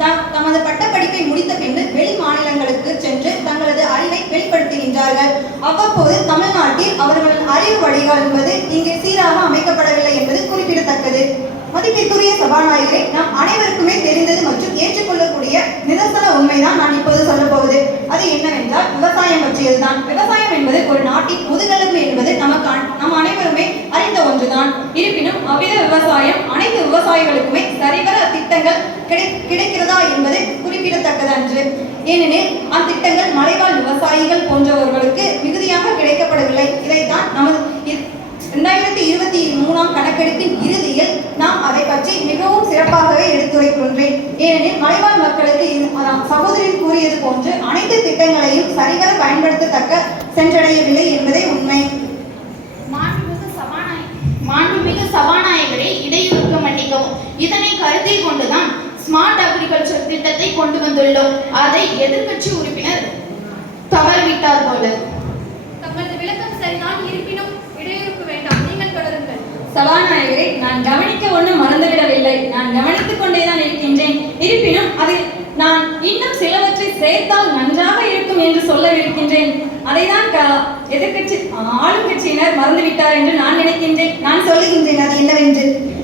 தமது பட்டப்படிப்பை முடித்த பின்பு வெளி மாநிலங்களுக்கு சென்று தங்களது அறிவை வெளிப்படுத்துகின்றார்கள். அவ்வப்போது தமிழ்நாட்டில் அவர்களின் அறிவு வழிகள் என்பது இங்கே சீராக அமைக்கப்படவில்லை என்பது குறிப்பிடத்தக்கது. மதிப்பிற்குரிய சபாநாயகரை நாம் அனைவருக்குமே தெரிந்தது மற்றும் ஏற்றுக்கொள்ளக்கூடிய நிதர்சன உண்மைதான் நான் இப்போது சொல்ல போவது அது என்னவென்றால் விவசாயம் பற்றியதுதான். விவசாயம் என்பது ஒரு நாட்டின் முதுகெலும்பு என்பது நமக்கு நம் அனைவருமே அறிந்த ஒன்றுதான். இருப்பினும் அவ்வித விவசாயம் விவசாயிகளுக்குமே சரிவர திட்டங்கள் கிடைக்கிறதா என்பது குறிப்பிடத்தக்கது அன்று. ஏனெனில் அத்திட்டங்கள் மலைவாழ் விவசாயிகள் போன்றவர்களுக்கு மிகுதியாக கிடைக்கப்படவில்லை. இதைத்தான் நமது இரண்டாயிரத்தி இருபத்தி மூணாம் கணக்கெடுப்பின் இறுதியில் நாம் அதை பற்றி மிகவும் சிறப்பாகவே எடுத்துரைக்கின்றேன். ஏனெனில் மலைவாழ் மக்களுக்கு சகோதரி கூறியது போன்று அனைத்து திட்டங்களையும் சரிவர பயன்படுத்தத்தக்க சென்றடையவில்லை என்பதே உண்மை. மாண்புமிகு சபாநாய மாண்புமிகு சபாநாயகரை இதனை கருத்தில் கொண்டுதான் ஸ்மார்ட் அக்ரிகல்ச்சர் திட்டத்தை கொண்டு வந்துள்ளோம். அதை எதிர்க்கட்சி உறுப்பினர் தவறிவிட்டார் போல. தங்களது விளக்கம் சரிதான் இருப்பினும் இடையூறுக்கு வேண்டாம். நீங்கள் தொடருங்கள். சபாநாயகரே நான் கவனிக்க ஒன்றும் மறந்துவிடவில்லை. நான் கவனித்துக் கொண்டேதான் இருக்கின்றேன். இருப்பினும் அதில் நான் இன்னும் சிலவற்றை சேர்த்தால் நன்றாக இருக்கும் என்று சொல்லவிருக்கின்றேன். அதைதான் க- எதிர்க்கட்சி ஆளுங்கட்சியினர் மறந்துவிட்டார் என்று நான் நினைக்கின்றேன். நான் சொல்லுகின்றேன் அது என்னவென்று.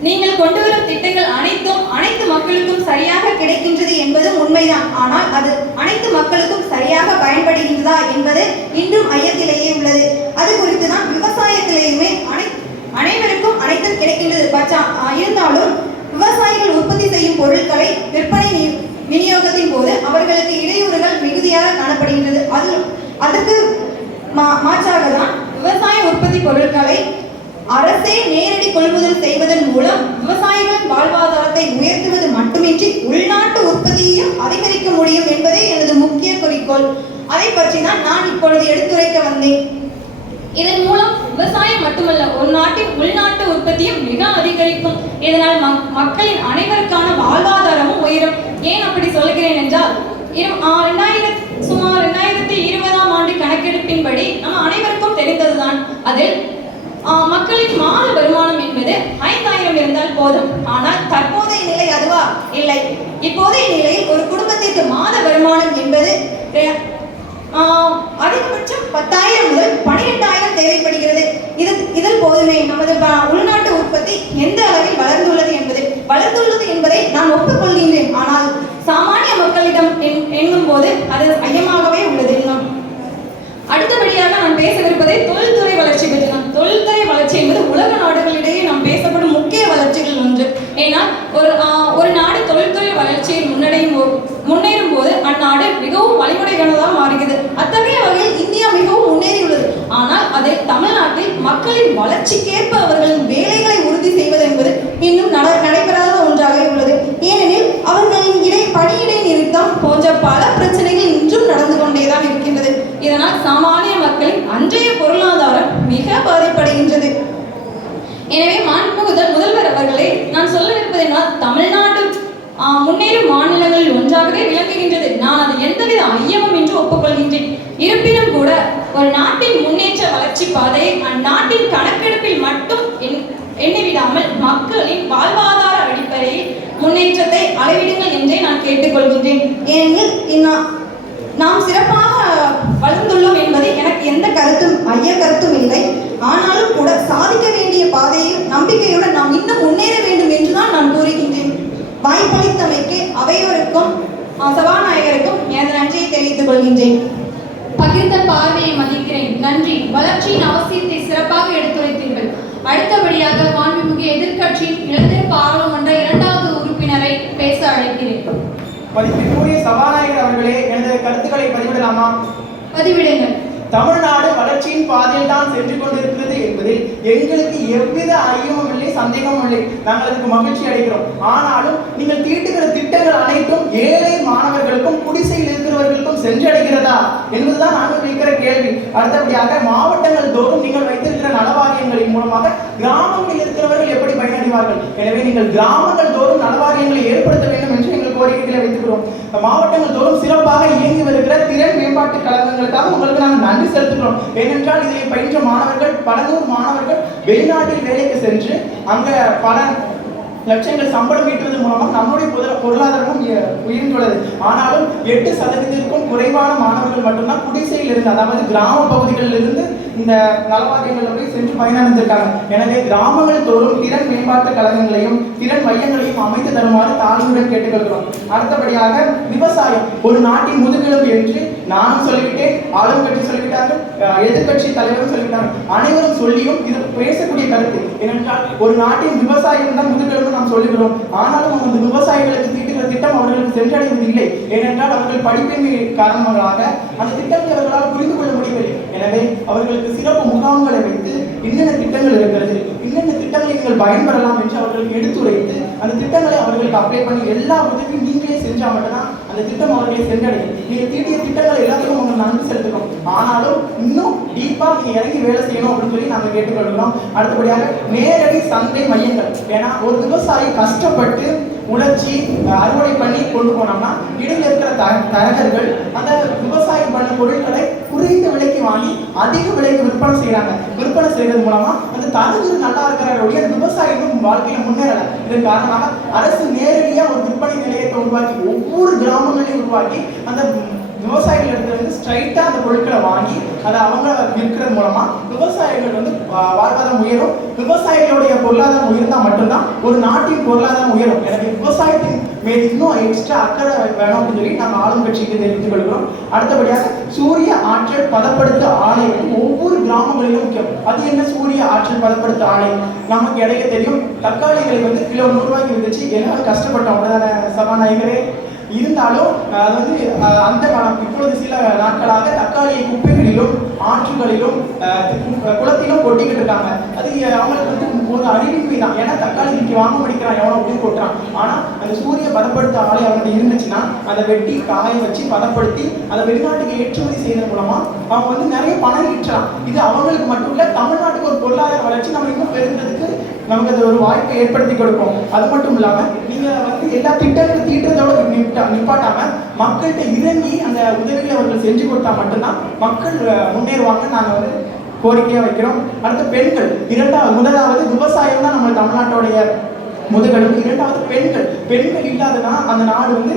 நீங்கள் கொண்டு வரும் திட்டங்கள் அனைத்தும் அனைத்து மக்களுக்கும் சரியாக கிடைக்கின்றது என்பதும் உண்மைதான். ஆனால் அது அனைத்து மக்களுக்கும் சரியாக பயன்படுகின்றதா என்பது இன்றும் ஐயத்திலேயே உள்ளது. அது குறித்து தான் விவசாயத்திலேயுமே அனை அனைவருக்கும் அனைத்தும் கிடைக்கின்றது பச்சா. இருந்தாலும் விவசாயிகள் உற்பத்தி செய்யும் பொருட்களை விற்பனை விநியோகத்தின் போது அவர்களுக்கு இடையூறுகள் மிகுதியாக காணப்படுகின்றது. அது அதற்கு மா- மாற்றாக தான் விவசாய உற்பத்தி பொருட்களை அரசே நேரடி கொள்முதல் செய்வதன் மூலம் விவசாயிகளின் வாழ்வாதாரத்தை உயர்த்துவது மட்டுமின்றி உள்நாட்டு உற்பத்தியையும் அதிகரிக்க முடியும் என்பதே எனது முக்கிய குறிக்கோள். அதை பற்றி தான் நான் இப்பொழுது எடுத்துரைக்க வந்தேன். இதன் மூலம் விவசாயம் மட்டுமல்ல ஒரு நாட்டின் உள்நாட்டு உற்பத்தியும் மிக அதிகரிக்கும். இதனால் மக்- மக்களின் அனைவருக்கான வாழ்வாதாரமும் உயரும். ஏன் அப்படி சொல்கிறேன் என்றால் இரண்டாயிரத்தி சுமார் இரண்டாயிரத்தி இருபதாம் ஆண்டு கணக்கெடுப்பின்படி நம்ம அனைவருக்கும் தெரிந்ததுதான். அதில் மக்களின் மாத வருமானம் என்பது ஐந்தாயிரம் இருந்தால் போதும். ஆனால் தற்போதைய நிலை அதுவா? இல்லை. இப்போதைய நிலையில் ஒரு குடும்பத்திற்கு மாத வருமானம் என்பது அதிகபட்சம் பத்தாயிரம் முதல் பனிரெண்டாயிரம் தேவைப்படுகிறது. இது இதில் போதுமே. நமது உள்நாட்டு உற்பத்தி எந்த அளவில் வளர்ந்துள்ளது என்பது வளர்ந்துள்ளது என்பதை நான் ஒப்புக்கொள்கின்றேன். ஆனால் சாமானிய மக்களிடம் எண்ணும் போது அது ஐயமாகவே உள்ளது இன்னும் அடுத்தபடியாக நான் பேசவிருப்பதை தொழில்துறை வளர்ச்சி பற்றி தான் தொழில்துறை வளர்ச்சி என்பது உலக நாடுகளிடையே நாம் பேசப்படும் முக்கிய வளர்ச்சிகள் ஒன்று ஏனால் ஒரு ஆஹ், ஒரு நாடு தொழில்துறை வளர்ச்சியில் முன்னடையும் போ- முன்னேறும் போது அந்நாடு மிகவும் வழிமுறைகளாக மாறுகிறது அத்தகைய வகையில் இந்தியா மிகவும் முன்னேறியுள்ளது ஆனால் அதில் தமிழ்நாட்டில் மக்களின் வளர்ச்சிக்கேற்ப அவர்களின் வேலைகளை உறுதி செய்வது என்பது இன்னும் நட- நடைபெறாத ஒன்றாகவே உள்ளது. ஏனெனில் அவர்களின் இடை பணியிடை நிறுத்தம் போன்ற பல பிரச்சனைகள் இன்றும் நடந்து கொண்டேதான் இருக்கின்றது. இதனால் சாமானிய மக்களின் அன்றைய பொருளாதாரம் மிக பாதிப்படைகின்றது. எனவே மாண்புமிகு முதல்வர் அவர்களே நான் சொல்லவிருப்பது என்ன தமிழ்நாடு முன்னேறும் மாநிலங்களில் ஒன்றாகவே விளங்குகின்றது. நான் அது எந்தவித ஐயமும் என்று ஒப்புக்கொள்கின்றேன். இருப்பினும் கூட ஒரு நாட்டின் முன்னேற்ற வளர்ச்சி பாதையை அந்நாட்டின் கணக்கெடுப்பில் மட்டும் எண்- எண்ணிவிடாமல் மக்களின் வாழ்வாதார அடிப்படையில் முன்னேற்றத்தை அளவிடுங்கள் என்றே நான் கேட்டுக்கொள்கின்றேன். ஏனெனில் நாம் சிறப்பாக வளர்ந்துள்ளோம் என்பது எனக்கு எந்த கருத்தும் ஐய கருத்தும் இல்லை. ஆனாலும் கூட சாதிக்க வேண்டிய பாதையில் நம்பிக்கையுடன் நாம் இன்னும் முன்னேற வேண்டும் என்றுதான் நான் கூறுகின்றேன். வாய்ப்பளித்தமைக்கு அவையோருக்கும் சபாநாயகருக்கும் எனது நன்றியை தெரிவித்துக் கொள்கின்றேன். பகிர்ந்த பார்வையை மதிக்கிறேன். நன்றி. வளர்ச்சியின் அவசியத்தை சிறப்பாக எடுத்துரைத்தீர்கள். அடுத்தபடியாக மாண்புமிகு எதிர்க்கட்சியின் இளைஞர் பாராளுமன்ற இரண்டாவது உறுப்பினரை பேச அழைக்கிறேன். மதிப்பிற்குரிய சபாநாயகர் அவர்களே எனது கருத்துக்களை பதிவிடலாமா? பதிவிடுங்கள். தமிழ்நாடு வளர்ச்சியின் பாதையில் தான் சென்று கொண்டிருக்கிறது என்பதில் எங்களுக்கு எவ்வித ஐயமும் இல்லை சந்தேகமும் இல்லை. நாங்கள் அதுக்கு மகிழ்ச்சி அடைகிறோம். ஆனாலும் நீங்கள் தீட்டுகிற திட்டங்கள் அனைத்தும் ஏழை மாணவர்களுக்கும் குடிசையில் இருக்கிறவர்களுக்கும் சென்றடைகிறதா என்பதுதான் நாங்கள் வைக்கிற கேள்வி. அடுத்தபடியாக மாவட்டங்கள் தோறும் நீங்கள் வைத்திருக்கிற நலவாரியங்களின் மூலமாக கிராமங்களில் இருக்கிறவர்கள் எப்படி பயனடைவார்கள்? எனவே நீங்கள் கிராமங்கள் தோறும் நலவாரியங்களை ஏற்படுத்த வேண்டும் என்று கோரிக்கைகளை வைத்துக்கிறோம். மாவட்டங்கள் தோறும் சிறப்பாக இயங்கி வருகிற திறன் மேம்பாட்டு கழகங்களுக்காக உங்களுக்கு நாங்கள் நன்றி செலுத்துகிறோம். ஏனென்றால் இதை பயின்ற மாணவர்கள் பல மாணவர்கள் வெளிநாட்டில் வேலைக்கு சென்று அங்க பல லட்சங்கள் சம்பளம் ஈட்டுவதன் மூலமாக நம்முடைய பொருளா- பொருளாதாரமும் உயர்ந்துள்ளது. ஆனாலும் எட்டு சதவீதத்திற்கும் குறைவான மாணவர்கள் மட்டும்தான் குடிசையில் இருந்து அதாவது கிராம பகுதிகளிலிருந்து இந்த நலவாரியங்களில் போய் சென்று பயனடைந்திருக்காங்க. எனவே கிராமங்கள் தோறும் திறன் மேம்பாட்டு கழகங்களையும் திறன் மையங்களையும் அமைத்து தருமாறு தாழ்வுடன் கேட்டுக்கொள்கிறோம். அடுத்தபடியாக விவசாயம். ஒரு நாட்டின் முதுகெலும்பு என்று நானும் சொல்லிவிட்டேன் ஆளும் கட்சி சொல்லிவிட்டார்கள் எதிர்கட்சி எதிர்க்கட்சி தலைவரும் சொல்லிவிட்டார்கள் அனைவரும் சொல்லியும் இது பேசக்கூடிய கருத்து. ஏனென்றால் ஒரு நாட்டின் விவசாயம் தான் முதுகெலும்பு நாம் சொல்லுகிறோம். ஆனாலும் அந்த விவசாயிகளுக்கு தீட்டுகிற திட்டம் அவர்களுக்கு சென்றடைவதில்லை ஏனென்றால் அவர்கள் படிப்பின்மை காரணமாக அந்த திட்டத்தை அவர்களால் புரிந்து கொள்ள முடியவில்லை. எனவே அவர்களுக்கு சிறப்பு முகாம்களை வைத்து என்னென்ன திட்டங்கள் இருக்கிறது என்னென்ன திட்டங்களை நீங்கள் பயன்பெறலாம் என்று அவர்களுக்கு எடுத்துரைத்து அந்த திட்டங்களை அவர்களுக்கு அப்ளை பண்ணி எல்லா உதவியும் நீங்களே செஞ்சால் மட்டும்தான் அந்த திட்டம் அவர்களை சென்றடையும். நீங்க தீட்டிய திட்டங்கள் எல்லாத்தையும் உங்க நன்றி செலுத்தணும். ஆனாலும் இன்னும் டீப்பா நீங்க இறங்கி வேலை செய்யணும் அப்படின்னு சொல்லி நாங்க கேட்டுக்கொள்கிறோம். அடுத்தபடியாக நேரடி சந்தை மையங்கள். ஏன்னா ஒரு விவசாயி கஷ்டப்பட்டு உழைச்சி அறுவடை பண்ணி கொண்டு போனோம்னா இடையில இருக்கிற த தரகர்கள் அந்த விவசாயம் பண்ண பொருட்களை குறைந்த விலைக்கு வாங்கி அதிக விலைக்கு விற்பனை செய்யறாங்க விற்பனை செய்யறது மூலமா அந்த தரகர் நல்லா இருக்கிறவருடைய விவசாயிகளும் வாழ்க்கையில முன்னேறல. இதன் காரணமாக அரசு நேரடியாக ஒரு விற்பனை நிலையத்தை உருவாக்கி ஒவ்வொரு கிராமங்களையும் உருவாக்கி அந்த விவசாயிகள் இடத்துல இருந்து ஸ்ட்ரைட்டா அந்த பொருட்களை வாங்கி அதை அவங்க விற்கிறது மூலமா விவசாயிகள் வந்து வா- வாழ்வாதாரம் உயரும். விவசாயிகளுடைய பொருளாதாரம் உயர்ந்தா மட்டும்தான் ஒரு நாட்டின் பொருளாதாரம் உயரும். எனக்கு விவசாயத்தின் மேல் இன்னும் எக்ஸ்ட்ரா அக்கறை வேணும் அப்படின்னு சொல்லி நாங்கள் ஆளும் கட்சிக்கு தெரிவித்துக் கொள்கிறோம். அடுத்தபடியாக சூரிய ஆற்றல் பதப்படுத்த ஆலை ஒவ்வொரு கிராமங்களிலும் முக்கியம். அது என்ன சூரிய ஆற்றல் பதப்படுத்த ஆலை நமக்கு இடையே தெரியும். தக்காளி விலை வந்து கிலோ நூறு ரூபாய்க்கு இருந்துச்சு எல்லாரும் கஷ்டப்பட்டோம். அவ்வளோதான சபாநாயகரே. இருந்தாலும் அது வந்து அந்த காலம் இப்பொழுது சில நாட்களாக தக்காளியை குப்பைகளிலும் ஆற்றுகளிலும் குளத்திலும் கொட்டிக்கிட்டு இருக்காங்க. அது அவங்களுக்கு வந்து ஒரு அறிவிப்பு தான் ஏன்னா தக்காளி இன்னைக்கு வாங்க முடிக்கிறான் எவனோ அப்படின்னு கொட்டுறான் ஆனா அந்த சூரிய பதப்படுத்த ஆலை அவங்கள்ட்ட இருந்துச்சுன்னா அதை வெட்டி காய வச்சு பதப்படுத்தி அதை வெளிநாட்டுக்கு ஏற்றுமதி செய்யறது மூலமா அவங்க வந்து நிறைய பணம் ஈட்டலாம். இது அவங்களுக்கு மட்டும் இல்ல தமிழ்நாட்டுக்கு ஒரு பொருளாதார வளர்ச்சி நம்ம இன்னும் பெருக்கிறதுக்கு நமக்கு அது ஒரு வாய்ப்பை ஏற்படுத்தி கொடுக்கும். அது மட்டும் இல்லாம நீங்க வந்து எல்லா திட்டங்களும் தீட்டுறது நிப்பா- நிப்பாட்டாம மக்கள்கிட்ட இறங்கி அந்த உதவிகளை அவர்கள் செஞ்சு கொடுத்தா மட்டும்தான் மக்கள் முன்னேறுவாங்க. நாங்க வந்து கோரிக்கையா வைக்கிறோம். அடுத்து பெண்கள். இரண்டாவது முதலாவது விவசாயம் தான் நம்ம தமிழ்நாட்டுடைய முதுகெலும்பு. இரண்டாவது பெண்கள். பெண்கள் இல்லாதனா அந்த நாடு வந்து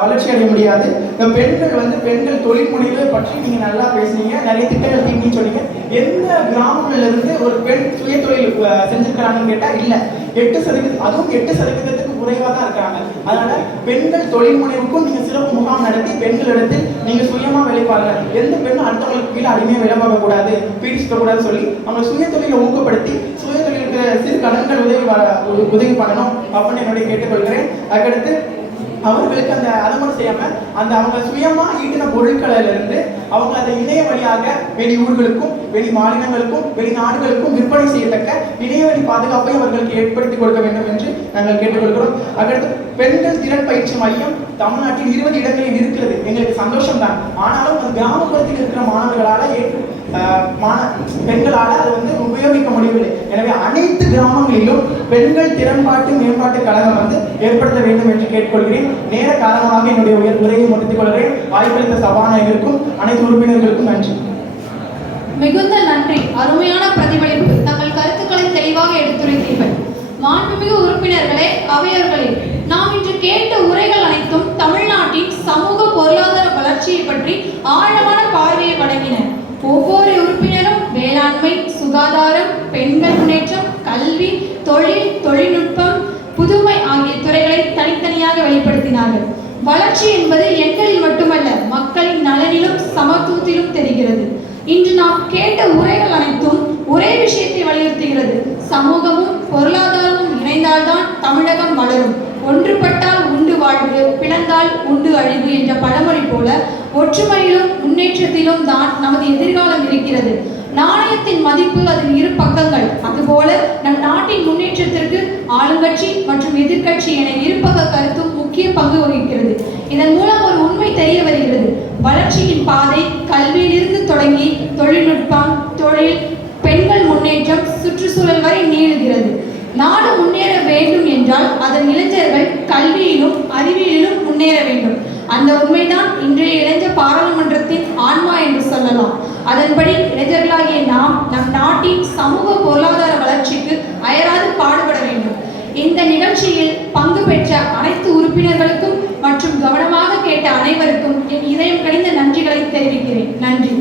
வளர்ச்சி அடைய முடியாது. இந்த பெண்கள் வந்து பெண்கள் தொழில் முனைவு பற்றி நீங்க நல்லா பேசுனீங்க. நிறைய திட்டங்கள் தீங்கன்னு சொன்னீங்க. எந்த கிராமங்கள்ல இருந்து ஒரு பெண் சுய தொழில் செஞ்சிருக்கிறாங்கன்னு கேட்டா இல்ல. எட்டு சதவீதம் அதுவும் எட்டு சதவீதத்துக்கு குறைவாக தான் இருக்காங்க. அதனால பெண்கள் தொழில் முனைவுக்கும் நீங்க சிறப்பு முகாம் நடத்தி பெண்களிடத்தில் நீங்க சுயமா வேலை பாருங்க. எந்த பெண்ணும் அடுத்தவங்களுக்கு கீழே அடிமையா வேலை பார்க்க கூடாது பீடிச்சுக்க கூடாதுன்னு சொல்லி அவங்க சுய தொழிலை ஊக்கப்படுத்தி சுய தொழிலுக்கு சிறு கடன்கள் உதவி உதவி பண்ணணும் அப்படின்னு என்னுடைய கேட்டுக்கொள்கிறேன். அதுக்கடுத்து அவர்களுக்கு அந்த அதை மட்டும் செய்யாம அந்த அவங்க சுயமா ஈட்டின பொருட்களிலிருந்து அவங்க அதை இணைய வழியாக வெளி ஊர்களுக்கும் வெளி மாநிலங்களுக்கும் வெளிநாடுகளுக்கும் விற்பனை செய்யத்தக்க இணையவழி பாதுகாப்பை அவர்களுக்கு ஏற்படுத்தி கொடுக்க வேண்டும் என்று நாங்கள் கேட்டுக்கொள்கிறோம். அடுத்து பெண்கள் திறன் பயிற்சி மையம் தமிழ்நாட்டில் இருபது இடங்களில் இருக்கிறது. எங்களுக்கு சந்தோஷம் தான் ஆனாலும் அது கிராமப்புறத்தில் இருக்கிற மாணவர்களால் மாண பெண்களால் அது வந்து உபயோகிக்க முடியவில்லை. எனவே அனைத்து கிராமங்களிலும் பெண்கள் திறன்பாட்டு மேம்பாட்டு கழகம் வந்து ஏற்படுத்த வேண்டும் என்று கேட்டுக்கொள்கிறேன். நேர காரணமாக என்னுடைய உயர் உரையை முடித்துக் கொள்கிறேன். வாய்ப்பளித்த சபாநாயகருக்கும் அனைத்து உறுப்பினர்களுக்கும் நன்றி. மிகுந்த நன்றி அருமையான பிரதிபலிப்பு. தங்கள் கருத்துக்களை தெளிவாக எடுத்துரைத்தீர்கள். மாண்புமிகு உறுப்பினர்களே அவையர்களே நாம் இன்று கேட்ட உரைகள் அனைத்தும் தமிழ்நாட்டின் சமூக பொருளாதார வளர்ச்சியை பற்றி ஆழமான பார்வையை வழங்கின. ஒவ்வொரு உறுப்பினரும் வேளாண்மை சுகாதாரம் பெண்கள் முன்னேற்றம் கல்வி தொழில் தொழில்நுட்பம் புதுமை ஆகிய துறைகளை தனித்தனியாக வெளிப்படுத்தினார்கள். வளர்ச்சி என்பது எண்களில் மட்டுமல்ல மக்களின் நலனிலும் சமத்துவத்திலும் தெரிகிறது. இன்று நாம் கேட்ட உரைகள் அனைத்தும் ஒரே விஷயத்தை வலியுறுத்துகிறது. சமூகமும் பொருளாதாரமும் இணைந்தால்தான் தமிழகம் வளரும். ஒன்றுபட்டால் உண்டு வாழ்வு பிளந்தால் உண்டு அழிவு என்ற பழமொழி போல ஒற்றுமையிலும் முன்னேற்றத்திலும் தான் நமது எதிர்காலம் இருக்கிறது. நாணயத்தின் மதிப்பு அதன் இரு பக்கங்கள். அதுபோல நம் நாட்டின் முன்னேற்றத்திற்கு ஆளுங்கட்சி மற்றும் எதிர்க்கட்சி என இருபக்க கருத்தும் முக்கிய பங்கு வகிக்கிறது. இதன் மூலம் ஒரு உண்மை தெரிய வருகிறது. வளர்ச்சியின் பாதை தொடங்கி தொழில்நுட்பம் தொழில் பெண்கள் முன்னேற்றம் சுற்றுச்சூழல் வரை நீளுகிறது. நாடு முன்னேற வேண்டும் என்றால் அதன் இளைஞர்கள் கல்வியிலும் அறிவியலிலும் முன்னேற வேண்டும். அந்த உண்மைதான் இன்றைய இளைஞர் பாராளுமன்றத்தின் ஆன்மா என்று சொல்லலாம். அதன்படி இளைஞர்களாகிய நாம் நம் நாட்டின் சமூக பொருளாதார வளர்ச்சிக்கு அயராது பாடுபட வேண்டும். இந்த நிகழ்ச்சியில் பங்கு பெற்ற அனைத்து உறுப்பினர்களுக்கும் மற்றும் கவனமாக கேட்ட அனைவருக்கும் என் இதயம் கணிந்த நன்றிகளை தெரிவிக்கிறேன். நன்றி.